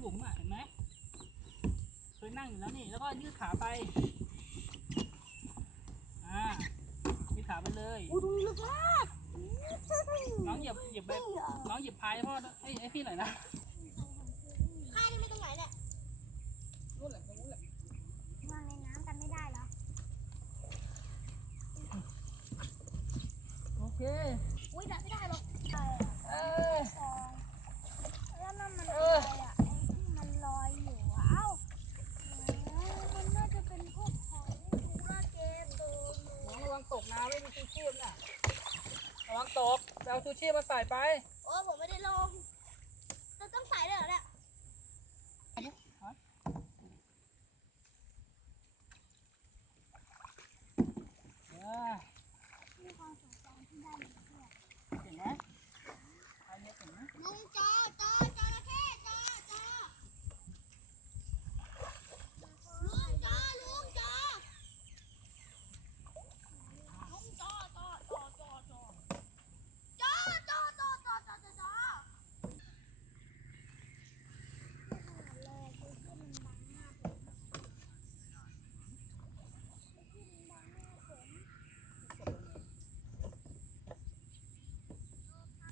หลุมอ่ะเห็นไหมเคยนั่งอยู่แล้วนี่แล้วก็ยืดขาไปยืดขาไปเลย อู้ตรงนี้ลึกมาก น้องเหยียบไปน้องเหยียบพายพ่อไอ้พี่หน่อยนะ ค่ายนี่ไม่ตรงไหนเนี่ย นู่นแหละตรงนู้นแหละ วางในน้ำกันไม่ได้เหรอ โอเค อุ้ยดับไม่ได้หรอก เออ แล้วนั่นมันอะไรอ่ะไอ้ที่มันลอยอยู่อ่ะเอ้ามันน่าจะเป็นพวกหอยว่าเกมตูม น้องระวังตกนะไม่มีชูชีพน่ะระวังตกเอาชูชีพมาใส่ไป โอ้ผมไม่ได้ลงเราต้องใส่ด้วยเหรอเนี่ย เออ